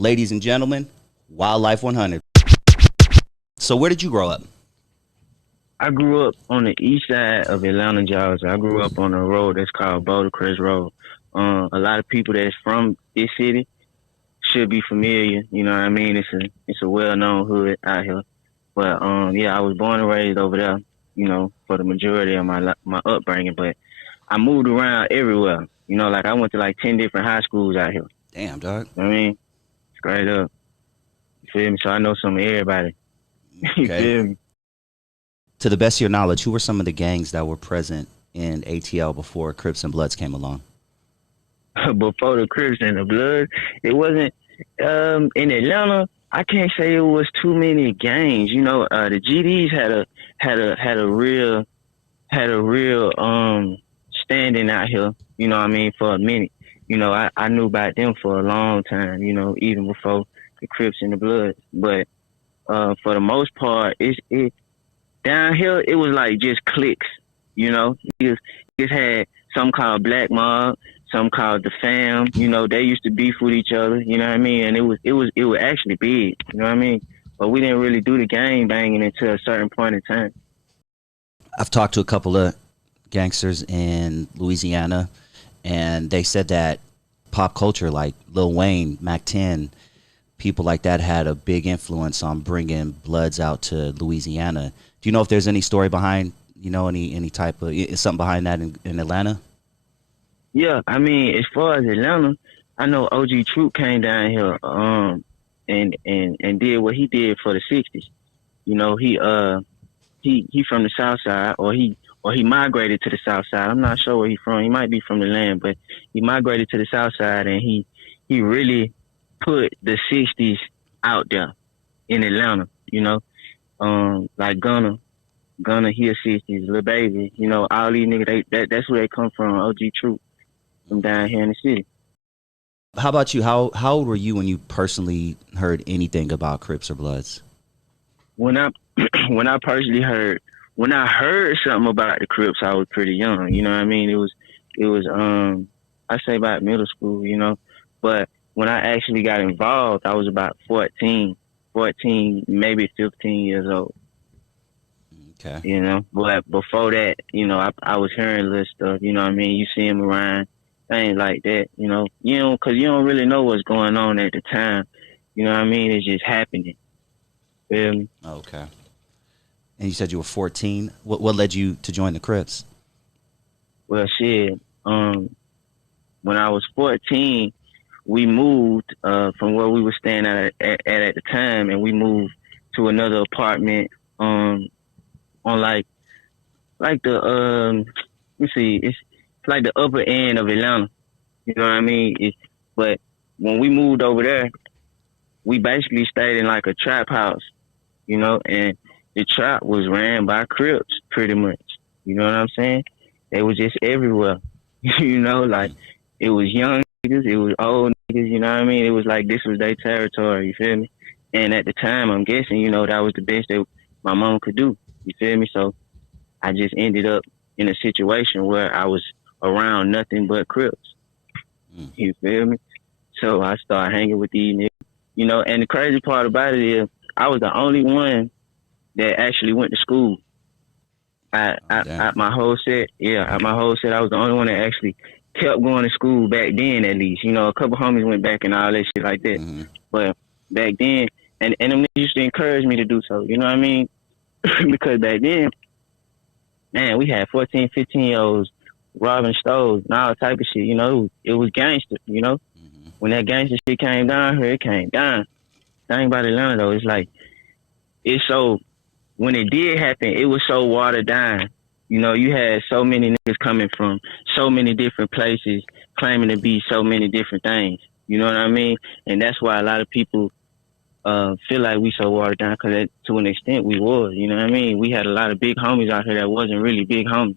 Ladies and gentlemen, Wildlife 100. So where did you grow up? I grew up on the east side of Atlanta, Georgia. I grew up on a road that's called Boulder Crest Road. A lot of people that's from this city should be familiar. You know what I mean? It's a well-known hood out here. But yeah, I was born and raised over there. You know, for the majority of my upbringing. But I moved around everywhere. You know, like I went to like 10 different high schools out here. Damn, dog. You know what I mean? Straight up. You feel me? So I know some of everybody. You Okay. feel me? To the best of your knowledge, who were some of the gangs that were present in ATL before Crips and Bloods came along? Before the Crips and the Bloods, it wasn't in Atlanta. I can't say it was too many gangs. You know, the GDs had a real standing out here. You know what I mean, for a minute. You know, I knew about them for a long time. You know, even before the Crips and the Bloods. But for the most part, it down here it was like just cliques. You know, just had some called Black Mob, some called the Fam. You know, they used to beef with each other. You know what I mean? And it was actually big. You know what I mean? But we didn't really do the gang banging until a certain point in time. I've talked to a couple of gangsters in Louisiana, and they said that pop culture like Lil Wayne, Mac 10, people like that had a big influence on bringing Bloods out to Louisiana. Do you know if there's any story behind, you know, any type of something behind that in Atlanta? Yeah, I mean, as far as Atlanta, I know OG Troop came down here and did what he did for the 60s. You know, he from the South Side, or he migrated to the South Side. I'm not sure where he's from. He might be from the land, but he migrated to the South Side, and he really put the 60s out there in Atlanta. You know, like Gunna, he a 60s, Lil Baby. You know, all these niggas, that's where they come from. OG Troop from down here in the city. How about you? How old were you when you personally heard anything about Crips or Bloods? When I personally heard, when I heard something about the Crips, I was pretty young. You know what I mean? It was I say about middle school, you know. But when I actually got involved, I was about 14, maybe 15 years old. Okay. You know, but before that, you know, I was hearing little stuff. You know what I mean? You see them around, things like that. You know, because you don't really know what's going on at the time. You know what I mean? It's just happening. Okay. And you said you were 14. What led you to join the Crips? Well, shit. When I was 14, we moved from where we were staying at the time, and we moved to another apartment on like the let's see, it's like the upper end of Atlanta. You know what I mean? But when we moved over there, we basically stayed in like a trap house, you know, and the trap was ran by Crips pretty much. You know what I'm saying? They was just everywhere. You know, like it was young niggas, it was old niggas, you know what I mean? It was like this was their territory, you feel me? And at the time, I'm guessing, you know, that was the best that my mom could do. You feel me? So I just ended up in a situation where I was around nothing but Crips. You feel me? So I started hanging with these niggas. You know, and the crazy part about it is I was the only one that actually went to school. At my whole set, I was the only one that actually kept going to school back then, at least. You know, a couple homies went back and all that shit like that. Mm-hmm. But back then, and them niggas used to encourage me to do so. You know what I mean? Because back then, man, we had 14, 15-year-olds robbing stores and all type of shit. You know, it was gangster, you know? Mm-hmm. When that gangster shit came down here, it came down. The thing about Atlanta, though, it's like, it's so, when it did happen, it was so watered down. You know, you had so many niggas coming from so many different places claiming to be so many different things. You know what I mean? And that's why a lot of people feel like we so watered down, because to an extent we was. You know what I mean? We had a lot of big homies out here that wasn't really big homies,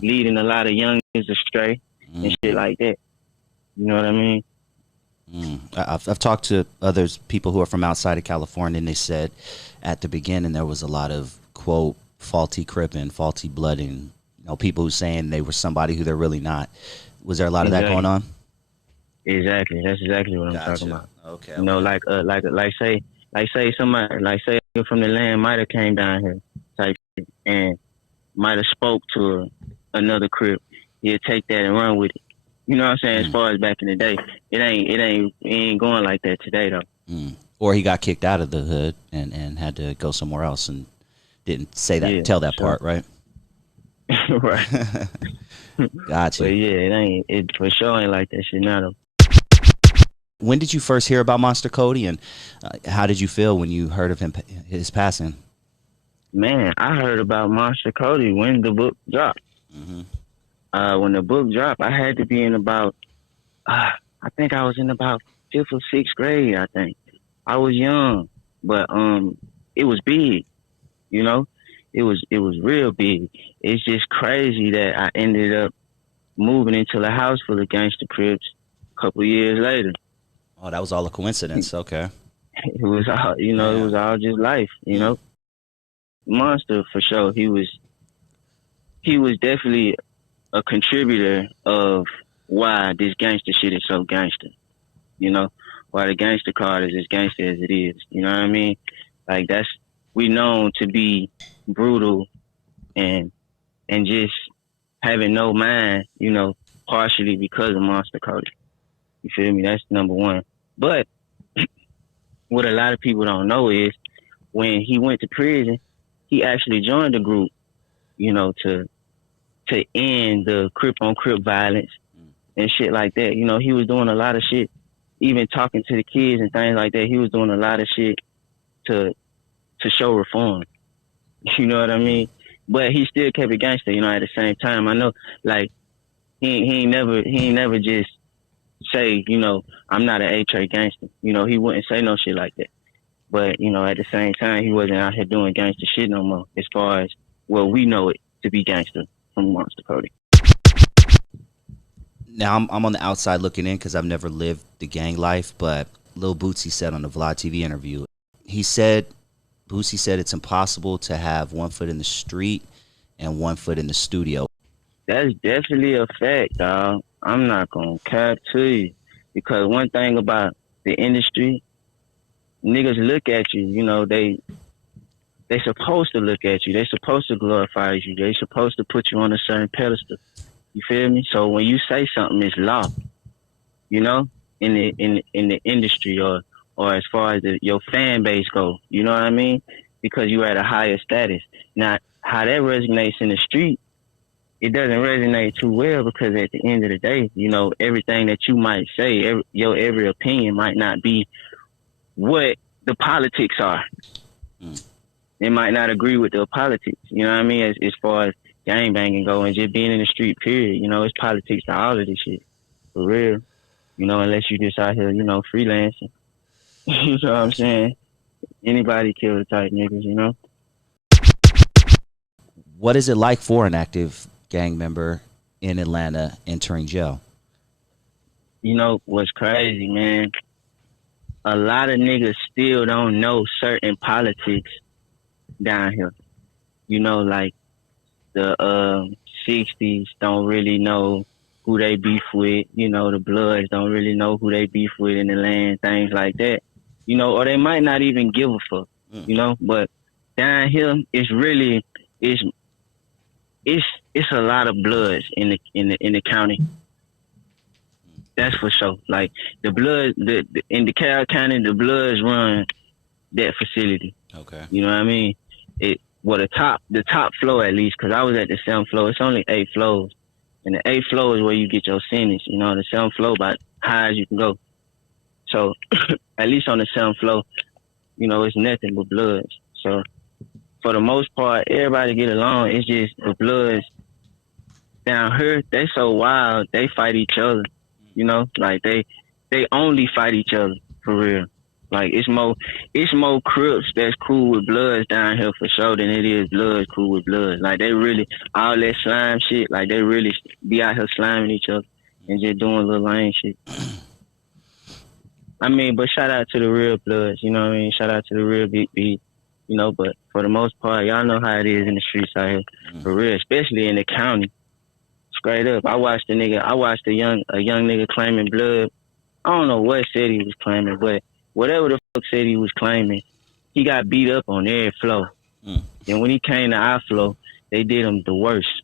leading a lot of young niggas astray and shit like that. You know what I mean? I've talked to people who are from outside of California, and they said at the beginning there was a lot of, quote, faulty cripping, faulty blooding, you know, people who saying they were somebody who they're really not. Was there a lot of that going on? Exactly. That's exactly what I'm talking about. Okay, You know, okay. like say somebody, like say from the land might have came down here, type shit, and might have spoke to another Crip. He'll take that and run with it. You know what I'm saying? As Mm, far as back in the day, it ain't going like that today though. mm. Or he got kicked out of the hood and had to go somewhere else and didn't say that, Yeah, tell for that part, right? sure. Right. But Gotcha. yeah, it for sure ain't like that shit now though. When did you first hear about Monster Cody, and how did you feel when you heard of his passing? Man, I heard about Monster Cody when the book dropped. Hmm. When the book dropped, I had to be in about, I think I was in about fifth or sixth grade. I think I was young, but it was big. You know, it was real big. It's just crazy that I ended up moving into a house full of gangster Crips a couple years later. Oh, that was all a coincidence. Okay. It was all, it Yeah. was all just life. Mm. Monster for sure. He was definitely a contributor of why this gangster shit is so gangster. You know, why the gangster card is as gangster as it is. You know what I mean? Like we known to be brutal and just having no mind. Partially because of Monster Cody. You feel me? That's number one. But what a lot of people don't know is when he went to prison, he actually joined the group. To end the Crip on Crip violence and shit like that. He was doing a lot of shit, even talking to the kids and things like that. He was doing a lot of shit to show reform. You know what I mean? But he still kept it gangster. At the same time, I know, like he ain't never just say, I'm not an A-Tray gangster. He wouldn't say no shit like that. But at the same time, he wasn't out here doing gangster shit no more. As far as we know it to be gangster from Monster Cody. Now I'm on the outside looking in because I've never lived the gang life, but Lil Bootsy said on the Vlad TV interview, Bootsy said it's impossible to have 1 foot in the street and 1 foot in the studio. That's Definitely a fact, dog. I'm not gonna cap to you because one thing about the industry, niggas look at you. They supposed to look at you. They supposed to glorify you. They supposed to put you on a certain pedestal. You feel me? So when you say something, it's law. In the industry or as far as your fan base go. You know what I mean? Because you're at a higher status. Now, how that resonates in the street, it doesn't resonate too well because at the end of the day, everything that you might say, your every opinion might not be what the politics are. Mm. They might not agree with the politics. You know what I mean? As far as gang banging go and just being in the street, period. It's politics to all of this shit. For real. Unless you just out here, freelancing. You know what I'm saying? Anybody kill the type niggas. What is it like for an active gang member in Atlanta entering jail? What's crazy, man? A lot of niggas still don't know certain politics down here. Like the 60s don't really know who they beef with. The Bloods don't really know who they beef with in the land, things like that. Or they might not even give a fuck. But down here, it's really it's a lot of Bloods in the county. That's for sure. Like the Blood, in DeKalb County, the Bloods run that facility. Okay. You know what I mean? The top floor at least, because I was at the 7th floor. It's only 8 floors, and the 8th floor is where you get your sentence. The 7th floor about high as you can go. So at least on the 7th floor, it's nothing but Bloods. So for the most part, everybody get along. It's just the Bloods down here, they so wild. They fight each other. Like they only fight each other for real. Like it's more Crips that's cool with Bloods down here for sure than it is Bloods cool with Bloods. Like they really all that slime shit. Like they really be out here sliming each other and just doing little lame shit. I mean, but shout out to the real Bloods. You know what I mean? Shout out to the real Big B. But for the most part, y'all know how it is in the streets out here for real, especially in the county. Straight up, I watched a young nigga claiming blood I don't know what city he was claiming, but whatever the fuck city he was claiming, he got beat up on every floor. Mm. And when he came to our floor, they did him the worst.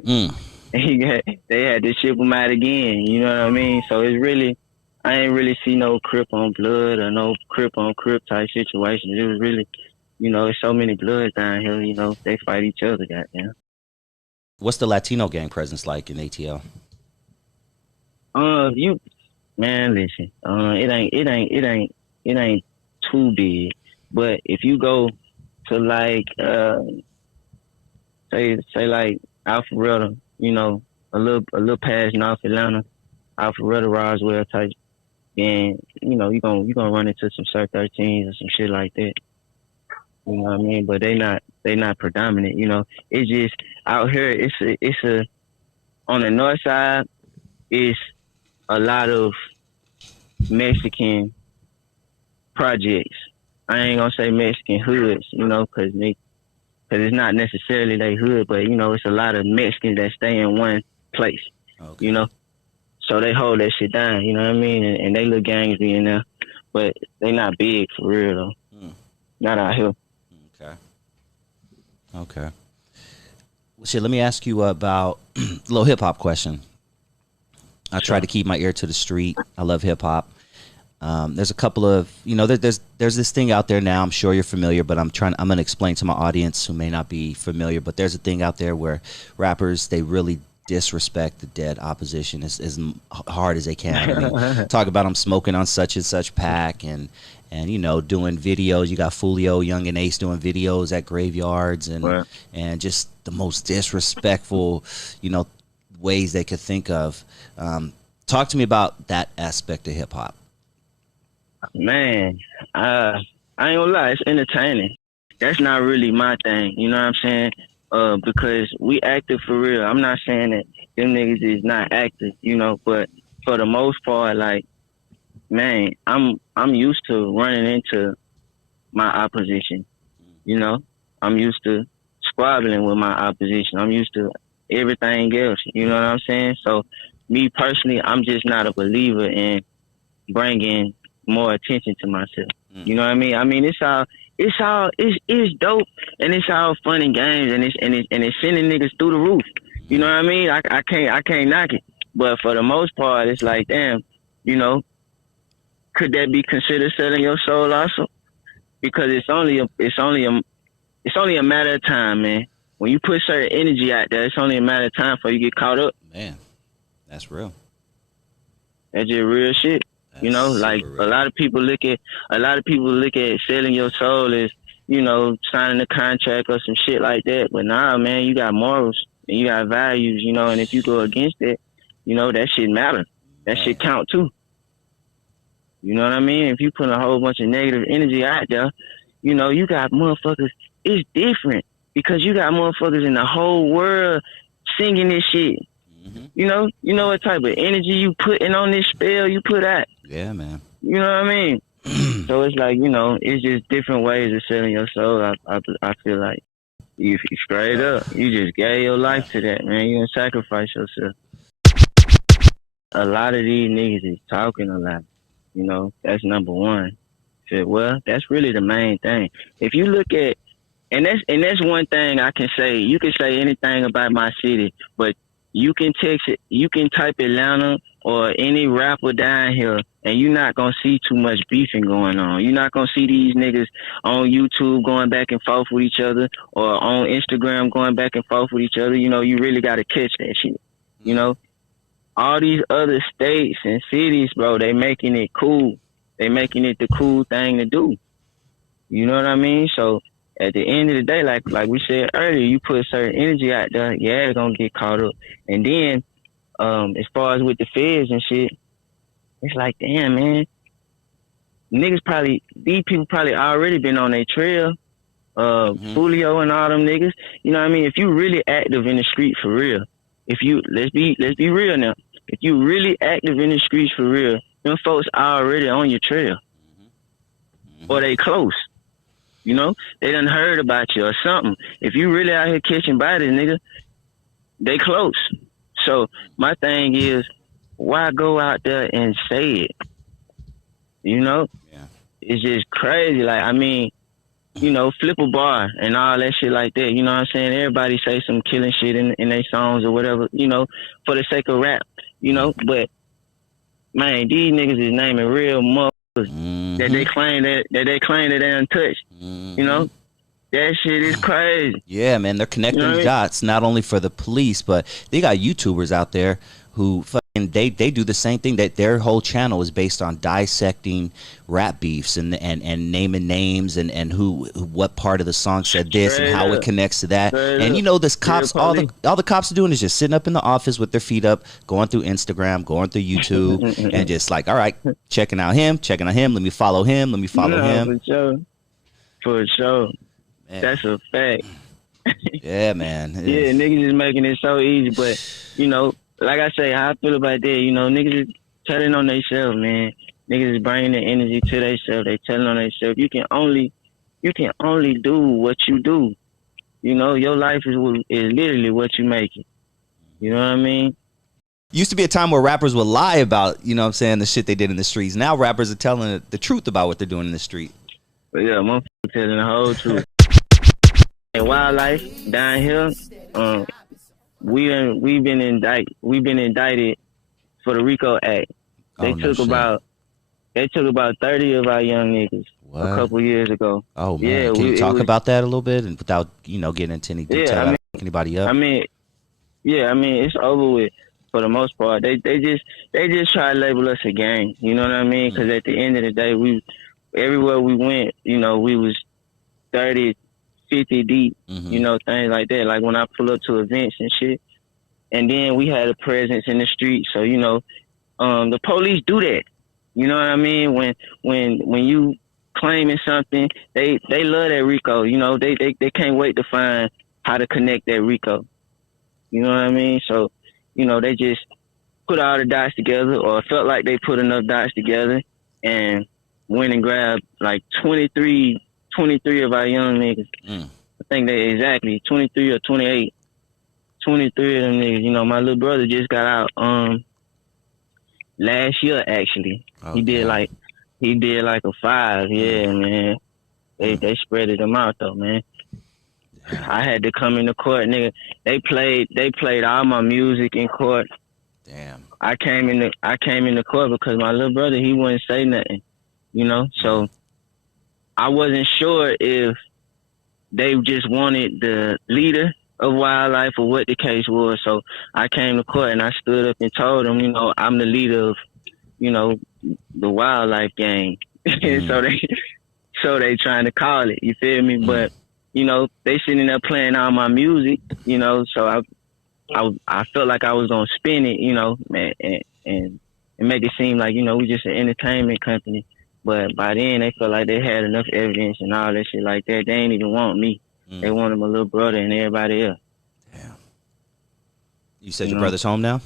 Mm. And they had to ship him out again. You know what I mean? So it's really, I ain't really see no Crip on blood or no Crip on Crip type situations. It was really, you know, there's so many bloods down here. You know, they fight each other. Goddamn. What's the Latino gang presence like in ATL? Man, listen. It ain't too big. But if you go to like, say like Alpharetta, you know, a little past North Atlanta, Alpharetta, Roswell type, then you know you gonna run into some Sir 13s or some shit like that. You know what I mean? But they not predominant. You know, it's just out here. It's a on the north side. It's a lot of Mexican projects. I ain't gonna say Mexican hoods, you know, because it's not necessarily they hood, but you know, it's a lot of Mexicans that stay in one place, you know, so they hold that shit down, you know what I mean? And they little gangs be in there, but they not big for real though. Not out here. Okay. Well, shit, let me ask you about a little hip hop question. I try to keep my ear to the street. I love hip hop. There's a couple of, you know, there's this thing out there now. I'm sure you're familiar, but I'm going to explain to my audience who may not be familiar. But there's a thing out there where rappers, they really disrespect the dead opposition as hard as they can. I mean, talk about them smoking on such and such pack and you know, doing videos. You got Fulio, Young and Ace doing videos at graveyards and just the most disrespectful, you know, ways they could think of. Talk to me about that aspect of hip hop. Man, I ain't gonna lie, it's entertaining. That's not really my thing, you know what I'm saying? Because we active for real. I'm not saying that them niggas is not active, you know, but for the most part, like, man, I'm used to running into my opposition, you know? I'm used to squabbling with my opposition. I'm used to everything else, you know what I'm saying? So, me personally, I'm just not a believer in bringing more attention to myself. You know what I mean? I mean, it's dope and it's all fun and games and it's sending niggas through the roof. You know what I mean? I can't knock it. But for the most part, it's like, damn, you know, could that be considered selling your soul also? Because it's only a matter of time, man. When you put certain energy out there, it's only a matter of time before you get caught up. Man, that's real. That's just real shit. You know, like a lot of people look at selling your soul as, you know, signing a contract or some shit like that. But nah, man, you got morals and you got values, you know, and if you go against it, you know, that shit matter. That shit count too. You know what I mean? If you put a whole bunch of negative energy out there, you know, you got motherfuckers. It's different because you got motherfuckers in the whole world singing this shit. You know what type of energy you putting on this spell you put out. Yeah, man. You know what I mean? So it's like, you know, it's just different ways of selling your soul. I feel like you straight up, you just gave your life to that, man. You done sacrifice yourself. A lot of these niggas is talking a lot. You know, that's number one. So, well, that's really the main thing. If you look at, and that's one thing I can say. You can say anything about my city, but you can text it, you can type Atlanta or any rapper down here, and you're not gonna see too much beefing going on. You're not gonna see these niggas on YouTube going back and forth with each other or on Instagram going back and forth with each other. You know, you really gotta catch that shit. You know, all these other states and cities, bro, they making it cool. They making it the cool thing to do. You know what I mean? So at the end of the day, like we said earlier, you put certain energy out there, yeah, it's gonna get caught up. And then, as far as with the feds and shit, it's like, damn, man, these people probably already been on their trail. Fulio and all them niggas, you know what I mean? If you really active in the street for real, let's be real now. If you really active in the streets for real, them folks already on your trail, or they close. You know, they done heard about you or something. If you really out here catching bodies, nigga, they close. So my thing is, why go out there and say it? You know, Yeah. it's just crazy. Like, I mean, you know, flip a bar and all that shit like that. You know what I'm saying? Everybody say some killing shit in their songs or whatever, you know, for the sake of rap, you know. But man, these niggas is naming real motherfuckers that they claim that they untouched. You know, that shit is crazy. Yeah, man, they're connecting the dots not only for the police, but they got YouTubers out there who fucking they do the same thing. That their whole channel is based on dissecting rap beefs and naming names and what part of the song said this and how it connects to that. And you know, this cops, all the cops are doing is just sitting up in the office with their feet up, going through Instagram, going through YouTube, and just like, all right, checking out him, let me follow him, For sure. For sure. Man. That's a fact. Yeah, man. Yeah, niggas is making it so easy, but you know, like I say, how I feel about that, you know, niggas is telling on themselves, man. Niggas is bringing the energy to themselves. They telling on themselves. You can only do what you do. You know, your life is literally what you make it. You know what I mean? Used to be a time where rappers would lie about, you know what I'm saying, the shit they did in the streets. Now rappers are telling the truth about what they're doing in the street. But yeah, motherfuckers telling the whole truth. And WILDLYFE down here, we've been indicted for the RICO Act. They took about 30 of our young niggas a couple years ago. Oh man, yeah, can you talk about that a little bit and without getting into any detail? Yeah, I mean, anybody up? I mean, it's over with for the most part. They just try to label us a gang. You know what I mean? Because at the end of the day, everywhere we went, you know, we was 30, 50 deep, you know, things like that. Like when I pull up to events and shit. And then we had a presence in the street. So, you know, the police do that. You know what I mean? When you claiming something, they love that RICO. You know, they can't wait to find how to connect that RICO. You know what I mean? So, you know, they just put all the dots together, or felt like they put enough dots together, and went and grabbed like 23 of our young niggas. I think they exactly 23 or 28. 23 of them niggas. You know, my little brother just got out last year actually. Okay. He did like a 5. Yeah, man. They spreaded them out though, man. I had to come into court, nigga. They played all my music in court. Damn. I came into court because my little brother, he wouldn't say nothing. You know, so I wasn't sure if they just wanted the leader of WILDLYFE or what the case was. So I came to court and I stood up and told them, you know, I'm the leader of, you know, the WILDLYFE gang. So they trying to call it, you feel me? But, you know, they sitting there playing all my music, you know, so I felt like I was gonna spin it, you know, man, and make it seem like, you know, we just an entertainment company. But by then, they felt like they had enough evidence and all that shit like that. They ain't even want me. They wanted my little brother and everybody else. Damn. You said your brother's home now?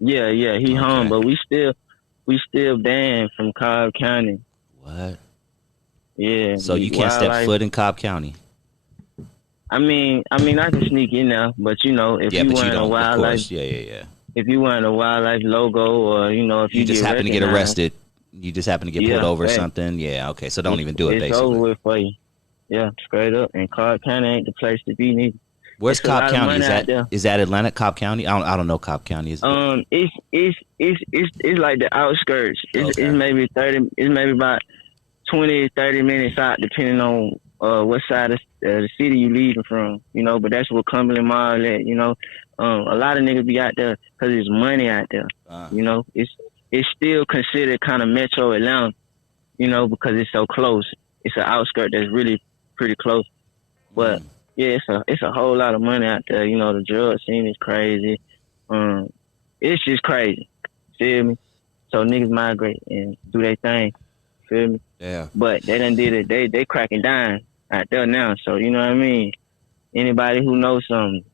Yeah, he home, but we still banned from Cobb County. What? Yeah. So you can't step foot in Cobb County? I mean, I can sneak in there, but you know, if you wearing a WILDLYFE, yeah. If you wearing a WILDLYFE logo, or you know, if you just happen to get arrested. You just happen to get pulled over or something. Yeah, okay. So don't even do it, it's basically. It's over with for you. Yeah, straight up. And Cobb County ain't the place to be, neither. Where's Cobb County? Is that Atlantic, Cobb County? I don't know Cobb County. It's like the outskirts. It's maybe 30. It's maybe about 20, 30 minutes out, depending on what side of the city you leaving from. You know, but that's what Cumberland Mall at. You know, a lot of niggas be out there because there's money out there. You know, it's still considered kind of Metro Atlanta, you know, because it's so close. It's an outskirt that's really pretty close. But yeah, it's a whole lot of money out there. You know, the drug scene is crazy. It's just crazy. Feel me? So niggas migrate and do their thing. Feel me? Yeah. But they done did it. They cracking down out there now. So you know what I mean? Anybody who knows something,